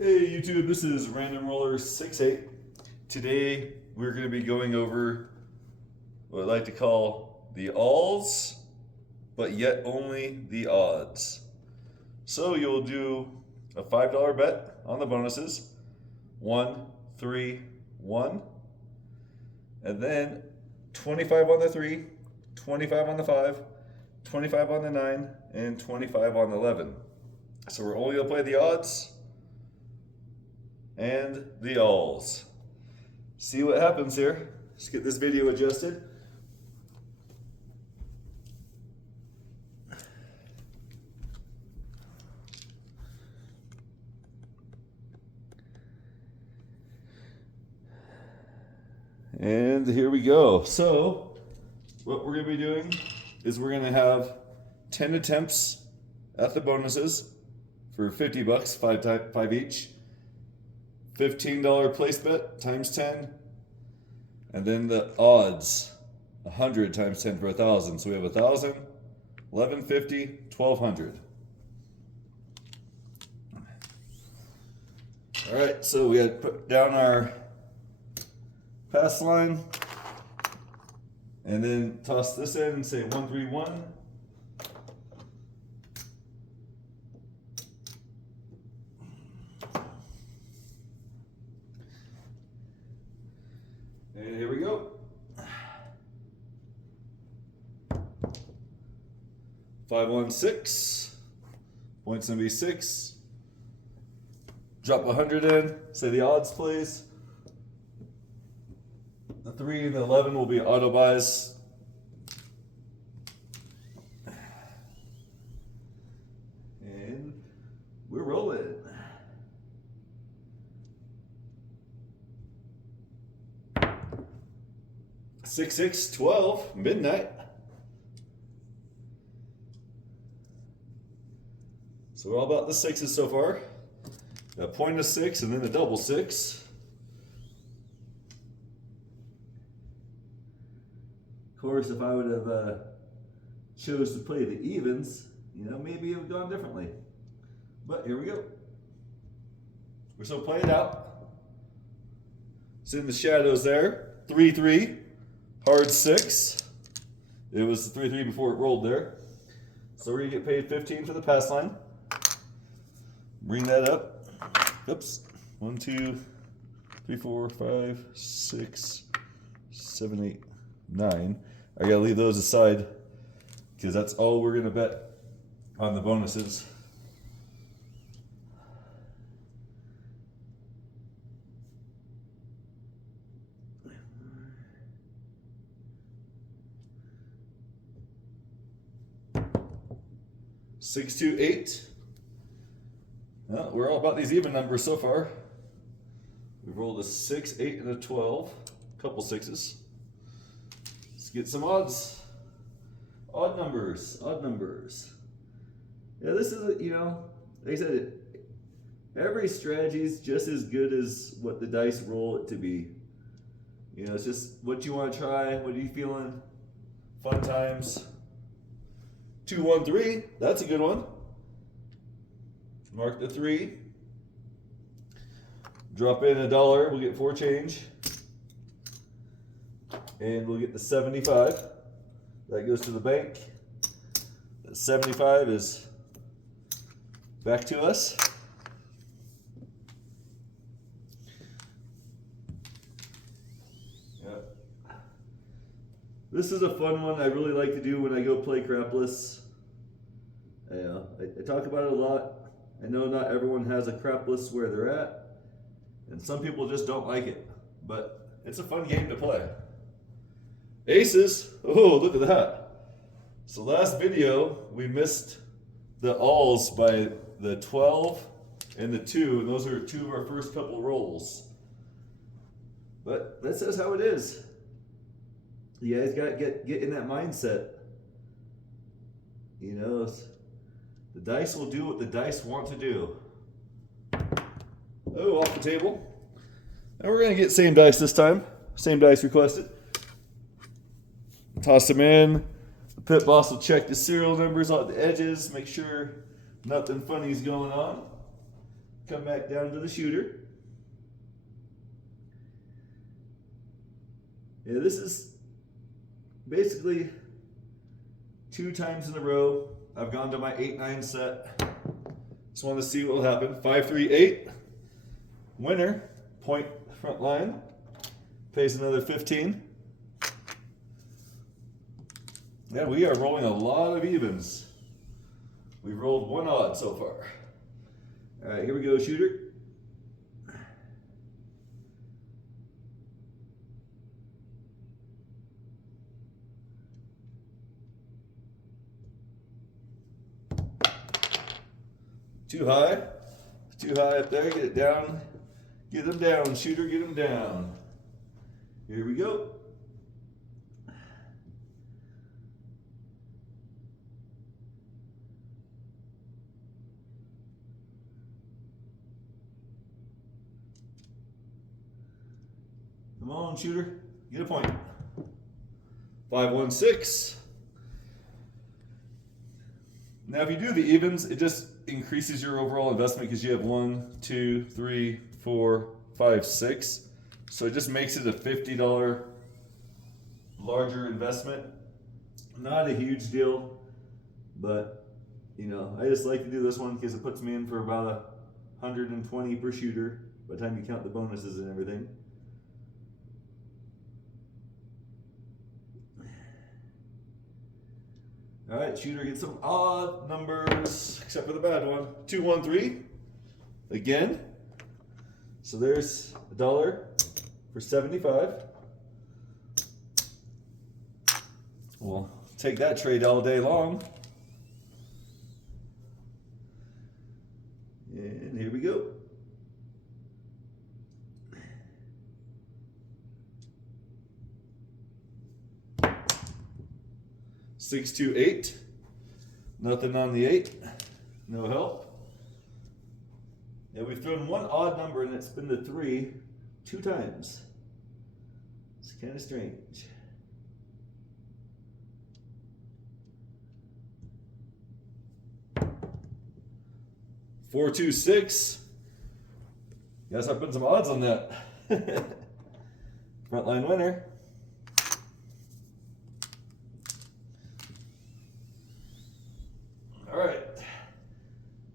Hey YouTube, this is Random Roller 68. Today we're going to be going over what I like to call the alls, but yet only the odds. So you'll do a $5 bet on the bonuses, 1, 3, 1, and then 25 on the 3, 25 on the 5, 25 on the 9, and 25 on the 11. So we're only going to play the odds and the alls. See what happens here. Let's get this video adjusted. And here we go. So what we're going to be doing is we're going to have 10 attempts at the bonuses for 50 bucks, 5 each. $15 place bet times 10, and then the odds 100 times 10 for 1,000. So we have 1,000, 1,150, 1,200. All right, so we had put down our pass line and then toss this in and say 1, 3, 1. And here we go. 5, 1, 6. Points gonna be 6. Drop 100 in. Say the odds, please. The 3 and the 11 will be auto buys. And we're rolling. 6, 6, 12, midnight. So we're all about the sixes so far. A point of 6 and then a double 6. Of course, if I would have chose to play the evens, maybe it would have gone differently. But here we go. We're still playing it out. It's in the shadows there. 3, 3. Hard 6. It was 3, 3 before it rolled there. So we're going to get paid 15 for the pass line. Bring that up. Oops. 1, 2, 3, 4, 5, 6, 7, 8, 9. I got to leave those aside because that's all we're going to bet on the bonuses. Six, 2, 8. Well, we're all about these even numbers so far. We've rolled a 6, 8, and a 12. A couple sixes. Let's get some odds. Odd numbers. Odd numbers. Yeah, this is, like I said, every strategy is just as good as what the dice roll it to be. It's just what you want to try. What are you feeling? Fun times. 2, 1, 3. That's a good one. Mark the 3. Drop in $1. We'll get 4 change. And we'll get the 75. That goes to the bank. The 75 is back to us. Yep. This is a fun one I really like to do when I go play crapless. I talk about it a lot. I know not everyone has a crapless where they're at, and some people just don't like it, but it's a fun game to play. Aces, oh, look at that. So last video, we missed the alls by the 12 and the 2, and those are 2 of our first couple rolls. But that says how it is. You guys got to get in that mindset. The dice will do what the dice want to do. Oh, off the table. And we're going to get same dice this time. Same dice requested. Toss them in. The pit boss will check the serial numbers on the edges, make sure nothing funny is going on. come back down to the shooter. Yeah, this is basically 2 times in a row. I've gone to my 8-9 set. Just want to see what will happen. 5-3-8. Winner, point front line. Pays another 15. Yeah, we are rolling a lot of evens. We've rolled 1 odd so far. All right, here we go, shooter. Too high up there, get it down. Get them down, shooter, get them down. Here we go. Come on, shooter, get a point. 5-1-6. Now, if you do the evens, it just increases your overall investment because you have 1, 2, 3, 4, 5, 6. So it just makes it a $50 larger investment. Not a huge deal, but you know, I just like to do this one because it puts me in for about 120 per shooter by the time you count the bonuses and everything. All right, shooter, get some odd numbers, except for the bad one. 2-1-3, again. So there's $1 for 75. We'll take that trade all day long. And here we go. Six, 2, 8. Nothing on the 8. No help. Yeah, we've thrown 1 odd number and it's been the 3 2 times. It's kind of strange. Four, 2, 6. Guess I put some odds on that. Frontline winner.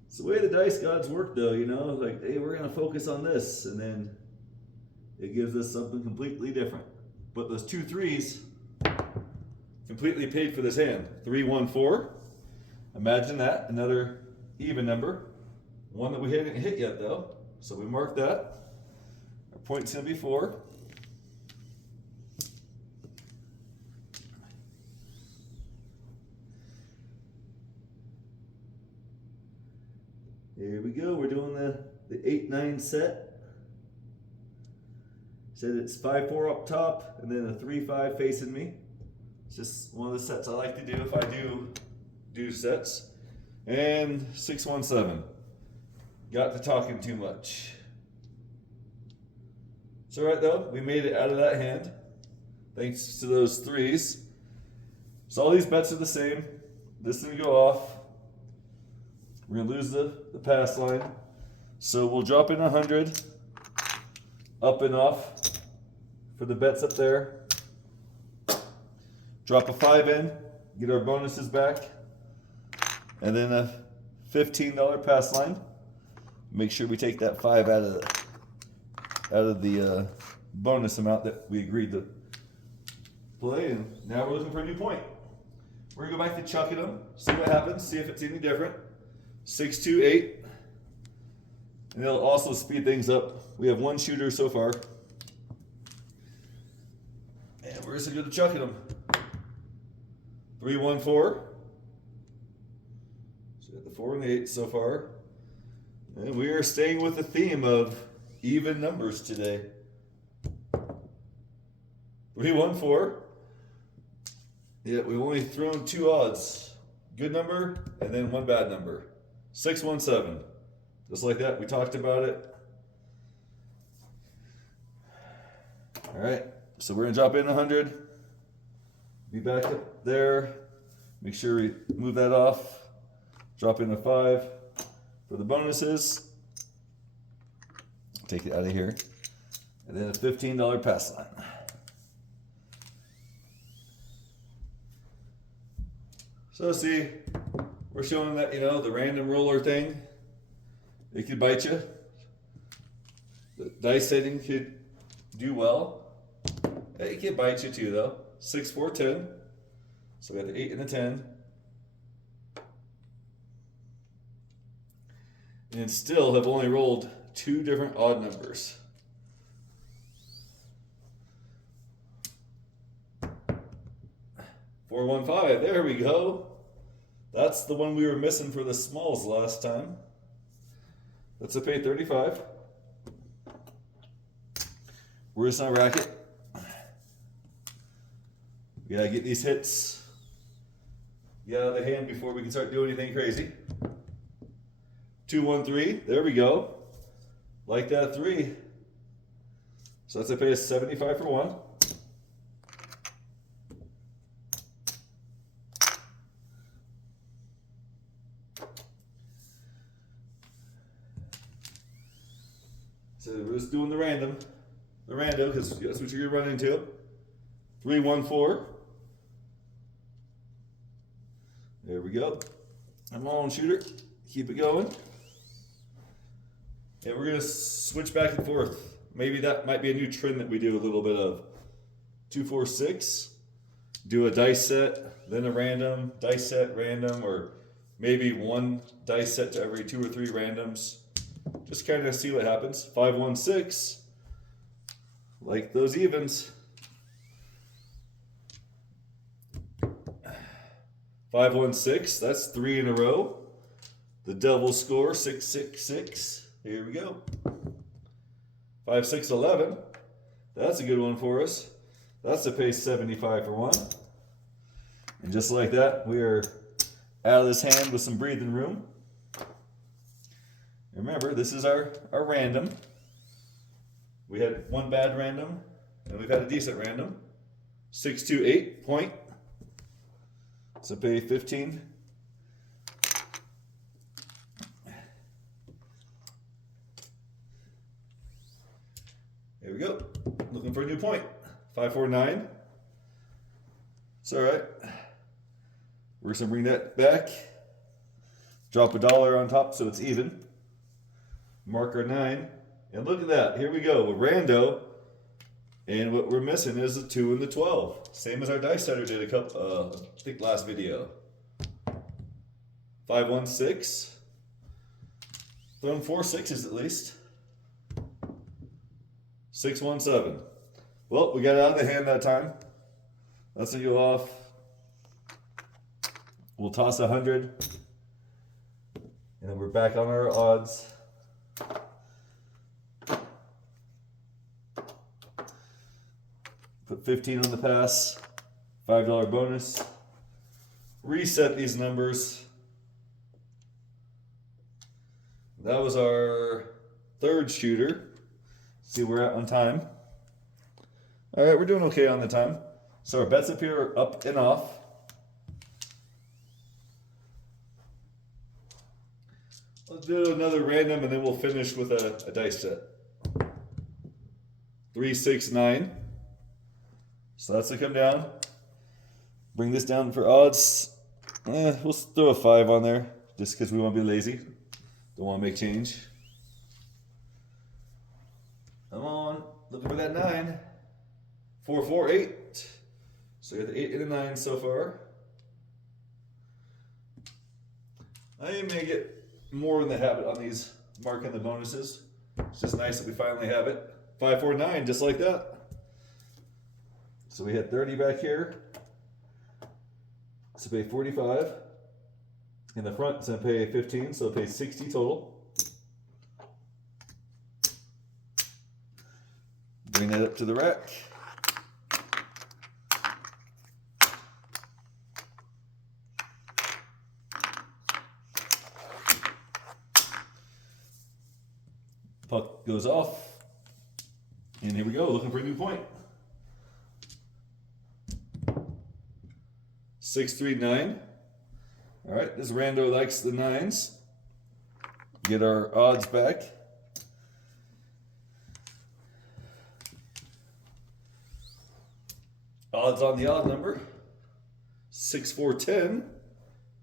It's the way the dice gods work, though, you know, like, hey, we're going to focus on this, and then it gives us something completely different. But those 2 3s completely paid for this hand. 3-1-4. Imagine that, another even number. One that we hadn't hit yet, though, so we mark that. Our point's going to be 4. Here we go, we're doing the 8-9 set. Said it's 5-4 up top and then a 3-5 facing me. It's just one of the sets I like to do if I do sets. And 6-1-7. Got to talking too much. It's alright though, we made it out of that hand. Thanks to those 3s. So all these bets are the same. This didn't go off. We're going to lose the pass line. So we'll drop in 100, up and off for the bets up there. Drop a 5 in, get our bonuses back. And then a $15 pass line. Make sure we take that 5 out of the bonus amount that we agreed to play. And now we're looking for a new point. We're going to go back to chucking them, see what happens, see if it's any different. 6, 2, 8. And it'll also speed things up. We have 1 shooter so far. And we're just going to chuck them. 3, 1, 4. So we have the 4 and 8 so far. And we are staying with the theme of even numbers today. 3, 1, 4. Yeah, we've only thrown 2 odds. Good number and then 1 bad number. 6, 1, 7. Just like that, we talked about it. All right, so we're gonna drop in 100. Be back up there. Make sure we move that off. Drop in a 5 for the bonuses. take it out of here. And then a $15 pass line. So see, we're showing that, you know, the random roller thing, it could bite you. The dice setting could do well. It could bite you too though. 6, 4, 10. So we have the 8 and the 10. And still have only rolled 2 different odd numbers. Four, 1, 5. There we go. That's the one we were missing for the smalls last time. That's a pay 35. We're just on a racket. We gotta get these hits out of the hand before we can start doing anything crazy. 2, 1, 3. There we go. Like that 3. So that's a pay of 75 for 1. So we're just doing the random, because that's what you're gonna run into. 3, 1, 4. There we go. Come on, shooter. Keep it going. And we're gonna switch back and forth. Maybe that might be a new trend that we do a little bit of. 2, 4, 6. Do a dice set, then a random, dice set, random, or maybe one dice set to every 2 or 3 randoms. Just kind of see what happens. 5, 1, 6. Like those evens. 5, 1, 6. That's 3 in a row. The double score, 6, 6, 6. Here we go. 5, 6, 11. That's a good one for us. That's a pace 75 for 1. And just like that, we are out of this hand with some breathing room. Remember, this is our random. We had one bad random, and we've had a decent random. 6, 2, 8, point. So pay 15. There we go. Looking for a new point. 5, 4, 9. It's all right. We're just gonna bring that back. Drop $1 on top so it's even. Marker 9. And look at that. Here we go. A rando. And what we're missing is the 2 and the 12. Same as our dice setter did a couple, I think last video. 5, 1, 6. Thrown 4 6s at least. 6, 1, 7. Well, we got it out of the hand that time. Let's go off. We'll toss 100. And then we're back on our odds. Put 15 on the pass. $5 bonus. Reset these numbers. That was our 3rd shooter. See where we're at on time. All right, we're doing okay on the time. So our bets up here are up and off. Let's do another random and then we'll finish with a dice set. 3, 6, 9. So that's to come down. Bring this down for odds. We'll throw a 5 on there just because we want to be lazy. Don't want to make change. Come on, looking for that 9. 4, 4, 8. So we got the 8 and a 9 so far. I may get more in the habit on these marking the bonuses. It's just nice that we finally have it. 5, 4, 9, just like that. So we had 30 back here. So pay 45. In the front, it's gonna pay 15, so pay 60 total. Bring that up to the rack. Puck goes off. And here we go, looking for a new point. 6, 3, 9. All right, this rando likes the 9s. Get our odds back. Odds on the odd number. 6, 4, 10.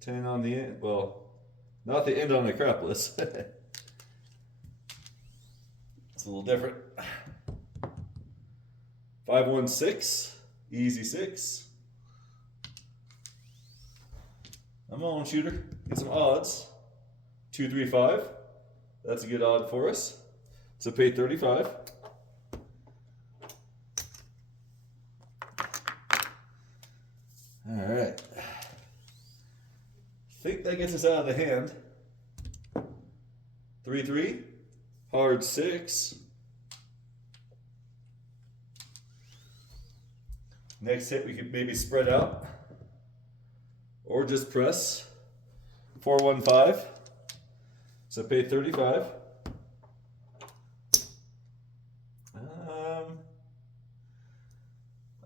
10 on the end. Well, not the end on the crapless. It's a little different. 5, 1, 6. Easy 6. Come on, shooter. Get some odds. 2, 3, 5. That's a good odd for us. So pay 35. All right. I think that gets us out of the hand. 3, 3. Hard 6. Next hit we could maybe spread out or just press. 4, 1, 5. So pay 35. I'm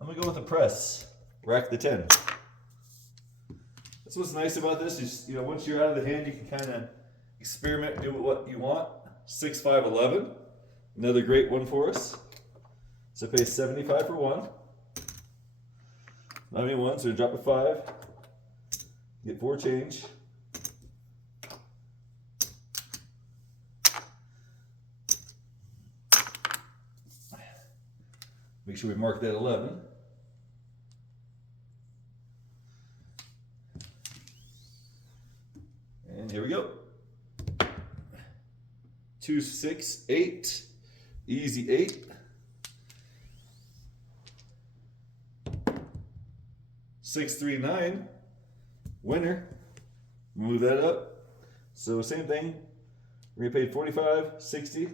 gonna go with the press. Rack the 10. That's what's nice about this is, you know, once you're out of the hand, you can kind of experiment, do what you want. 6, 5, 11. Another great one for us. So pay 75 for 1. Not any 1, so drop a 5. Get 4 change. Make sure we mark that 11. And here we go. 2, 6, 8. Easy 8. 6, 3, 9. Winner. Move that up. So same thing. We're gonna pay 45, 60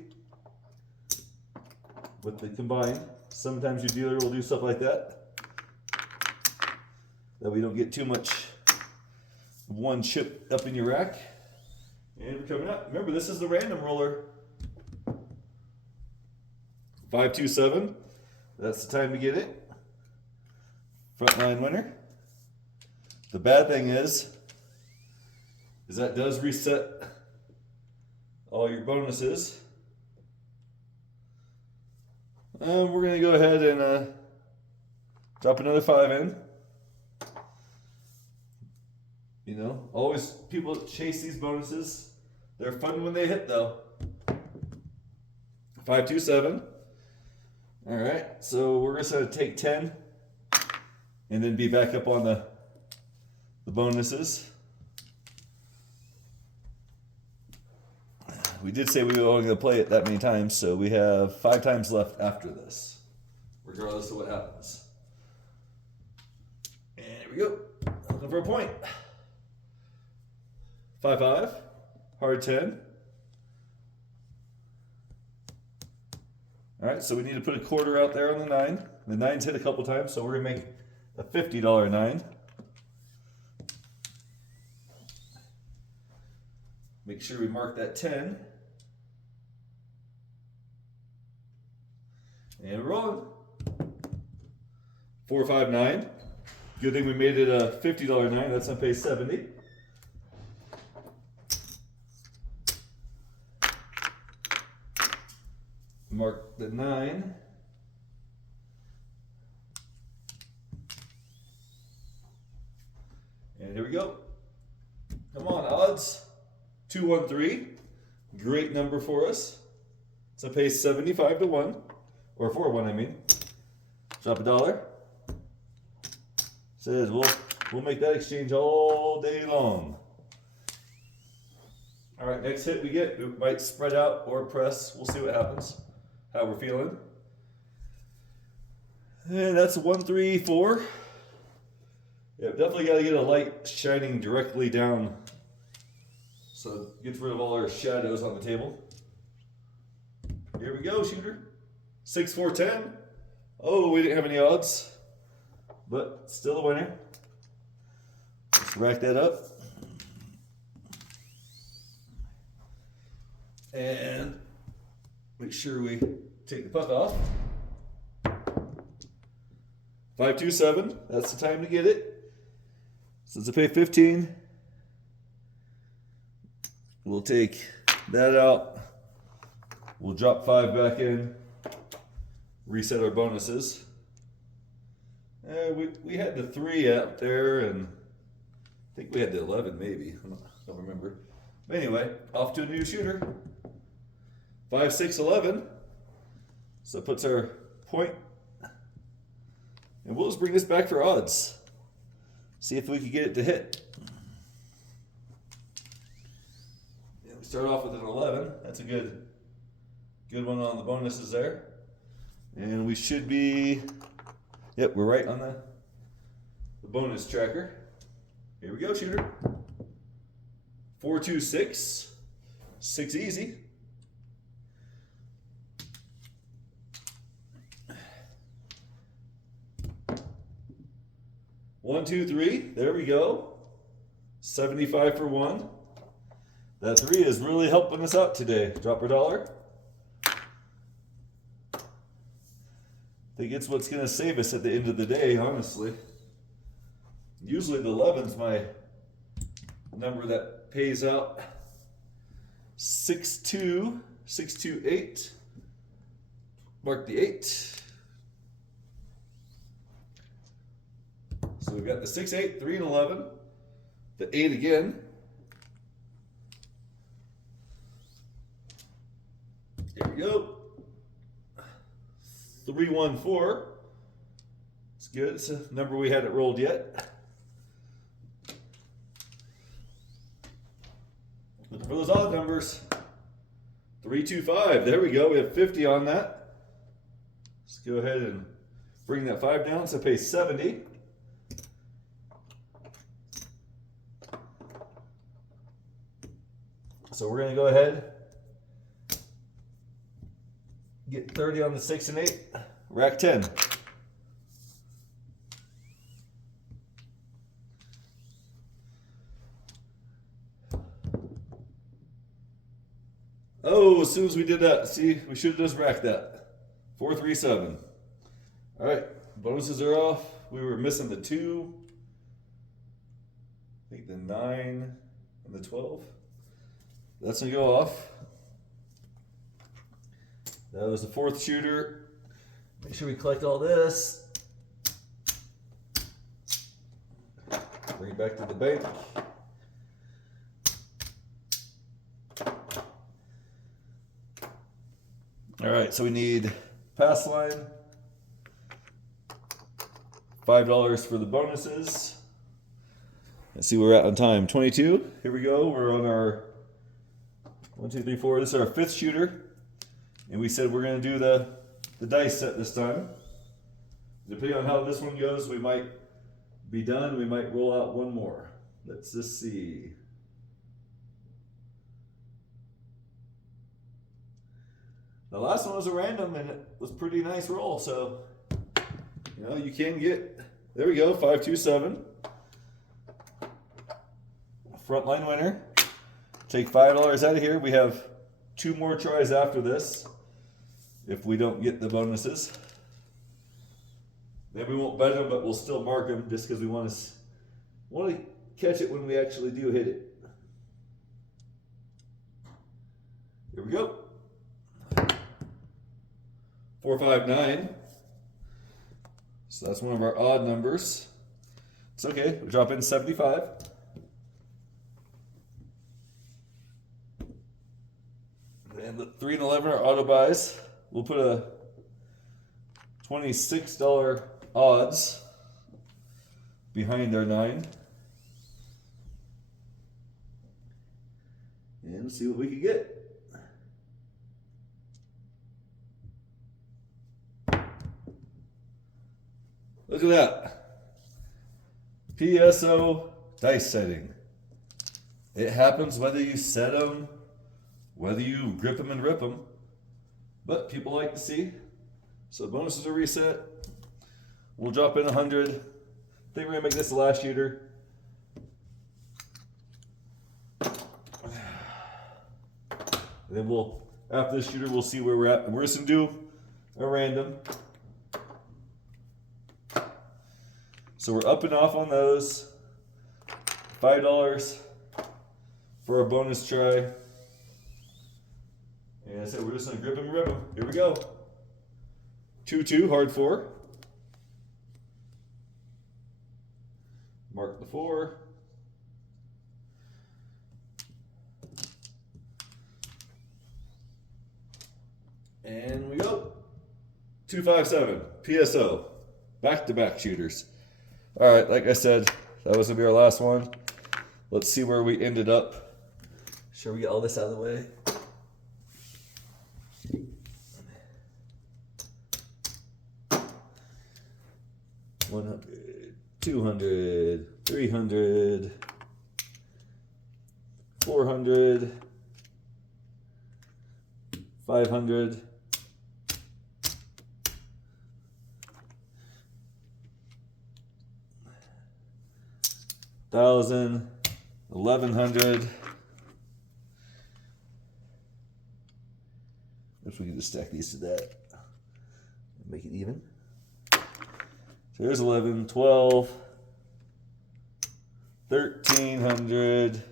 with the combined. Sometimes your dealer will do stuff like that. That we don't get too much one chip up in your rack. And we're coming up. Remember, this is the random roller. 5, 2, 7. That's the time to get it. Frontline winner. The bad thing is that does reset all your bonuses. We're going to go ahead and drop another 5 in. You know, always people chase these bonuses. They're fun when they hit, though. 5, 2, 7. All right, so we're just going to take 10 and then be back up on the bonuses. We did say we were only going to play it that many times, so we have 5 times left after this, regardless of what happens. And here we go. Looking for a point. 5, 5. Hard 10. All right, so we need to put a quarter out there on the 9. The 9's hit a couple times, so we're going to make a $50 9. Make sure we mark that 10. And we're rolling. 4, 5, 9. Good thing we made it a $50 9. That's gonna pay 70. Mark the 9. And here we go. Come on, odds. 2, 1, 3. Great number for us. So pay 75 to 1. Or for 1, I mean. Drop a dollar. Says we'll make that exchange all day long. All right, next hit we get, we might spread out or press. We'll see what happens. How we're feeling. And that's 1, 3, 4. Yeah, definitely got to get a light shining directly down, so it gets rid of all our shadows on the table. Here we go, shooter. 6, 4, 10. Oh, we didn't have any odds, but still a winner. Let's rack that up. And make sure we take the puck off. 5, 2, 7. That's the time to get it. Since I pay 15, we'll take that out. We'll drop 5 back in. Reset our bonuses. We had the 3 out there, and I think we had the 11 maybe. I don't remember. But anyway, off to a new shooter. 5, 6, 11. So it puts our point. And we'll just bring this back for odds. See if we can get it to hit. Yeah, we start off with an 11. That's a good one on the bonuses there. And we should be, yep, we're right on the bonus tracker. Here we go, shooter. 4, 2, 6. 6 easy. 1, 2, 3. There we go. 75 for 1. That 3 is really helping us out today. Drop a dollar. I think it's what's going to save us at the end of the day, honestly. Usually the 11's my number that pays out. 6, 2, 6, 2, 8. Mark the 8. So we've got the 6, 8, 3, and 11. The 8 again. There we go. 3, 1, 4. It's good. It's a number we hadn't rolled yet. Looking for those odd numbers. 3, 2, 5. There we go. We have 50 on that. Let's go ahead and bring that 5 down. So pay 70. So we're going to go ahead, get 30 on the 6 and 8, rack 10. Oh, as soon as we did that, see, we should have just racked that. 4, 3, 7. All right, bonuses are off. We were missing the 2, I think the 9 and the 12. That's gonna go off. That was the 4th shooter. Make sure we collect all this. Bring it back to the bank. All right, so we need pass line. $5 for the bonuses. Let's see where we're at on time. 22. Here we go. We're on our 1, 2, 3, 4. This is our 5th shooter. And we said we're going to do the dice set this time. Depending on how this one goes, we might be done. We might roll out one more. Let's just see. The last one was a random and it was a pretty nice roll. So, you know, you can get, there we go, 5, 2, 7. Frontline winner. Take $5 out of here. We have 2 more tries after this if we don't get the bonuses. Then we won't bet them, but we'll still mark them just because we want to catch it when we actually do hit it. Here we go. 4, 5, 9. So that's one of our odd numbers. It's okay. We drop in 75. And the 3 and 11 are auto buys. We'll put a $26 odds behind our 9. And see what we can get. Look at that. PSO dice setting. It happens whether you set them, whether you grip them and rip them. But people like to see. So bonuses are reset. We'll drop in 100. I think we're going to make this the last shooter. And then we'll, after this shooter, we'll see where we're at. We're just going to do a random. So we're up and off on those. $5 for a bonus try. And I said we're just going to grip and rip them. Here we go. 2, 2, hard 4. Mark the 4. And we go. 257 PSO. Back-to-back shooters. All right, like I said, that was going to be our last one. Let's see where we ended up. Sure, we get all this out of the way. 100, 200, 300, 400, 500, 1,000, 1,100. If we can just stack these to that and make it even. So here's 11, 12, 1,300,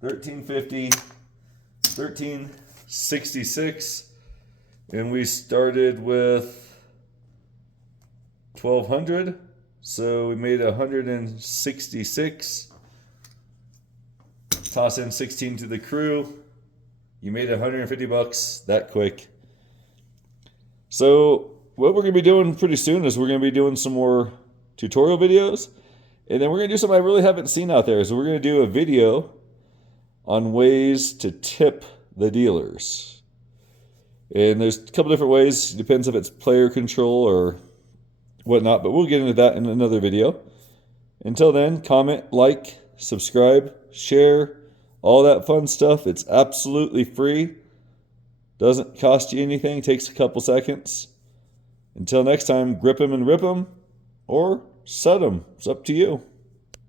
1,350, 1,366, and we started with 1,200, so we made 166. Toss in 16 to the crew. You made $150 that quick. So what we're going to be doing pretty soon is we're going to be doing some more tutorial videos. And then we're going to do something I really haven't seen out there. So we're going to do a video on ways to tip the dealers. And there's a couple different ways. It depends if it's player control or whatnot. But we'll get into that in another video. Until then, comment, like, subscribe, share, all that fun stuff. It's absolutely free. Doesn't cost you anything. Takes a couple seconds. Until next time, grip 'em and rip 'em, or set 'em. It's up to you.